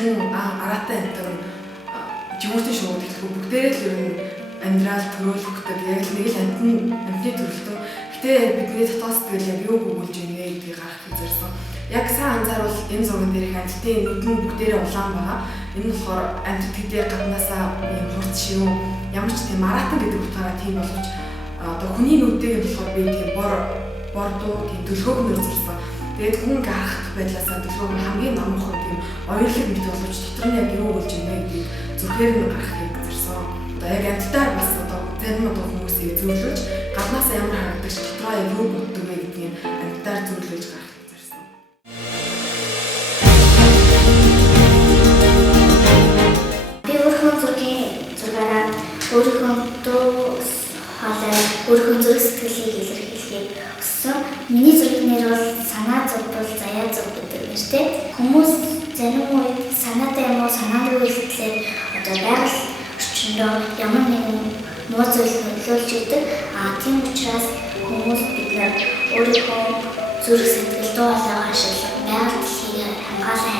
хүн араатай амтан жимүүртэн шууд хэлэхгүй бүгдээрээ л ер нь амьдрал төрөөлөхтэй яг л нэг л амтны төрөлтөө. Гэтэ бидний дотоод сэтгэл яг юу өгүүлж ийнэ гэдгийг гаргахыг зорьсон. Яг сайн анзаарвал энэ зурган дээр их амттын нүд нь бүгдээрээ улаан байгаа. Энэ болохоор амтд гэдээ гаднаасаа юм хурц шив ямар ч тийм аратан гэдэг утгаараа тийм боловч одоо хүний нүдийг болохоор би тийм бор дуу тийм төлхөөгнөр зэрсэн. Тэгээд хүн гарах байдлаасаа төлхөөг нь хамгийн номхон тийм оюурлаг мэт боловч дотор нь яг юу болж ийнэ гэдгийг зүрхээр нь гаргахыг зорьсон. Одоо яг амттаар бас одоо зарим одоо хүмүүсийг зөвлөж гаднаасаа ямар харагдаж дотроо яг юу боддог вэ гэдгийг амттаар зөвлөж гаргахыг зорьсон. Би өөрийнхөө зургаараа өөрийнхөө дуу хоолой өөрийнхөө зүрх сэтгэлийг илэрхийлэхийг хүссэн. Миний зургийн нэр бол санаа зов бол заяа зов гэдэг нэртэй. Хүмүүс зарим үед санаатай юм уу санаагүй хэлтлээ одоо байгаль орчиндөө ямар нэгэн муу зүйл нөлөөлж идэг. Тийм учраас хүмүүс бид өөрийнхөө зүрх сэтгэл дуу хоолойгоо ашиглан байгаль дэлхийг хамгаалан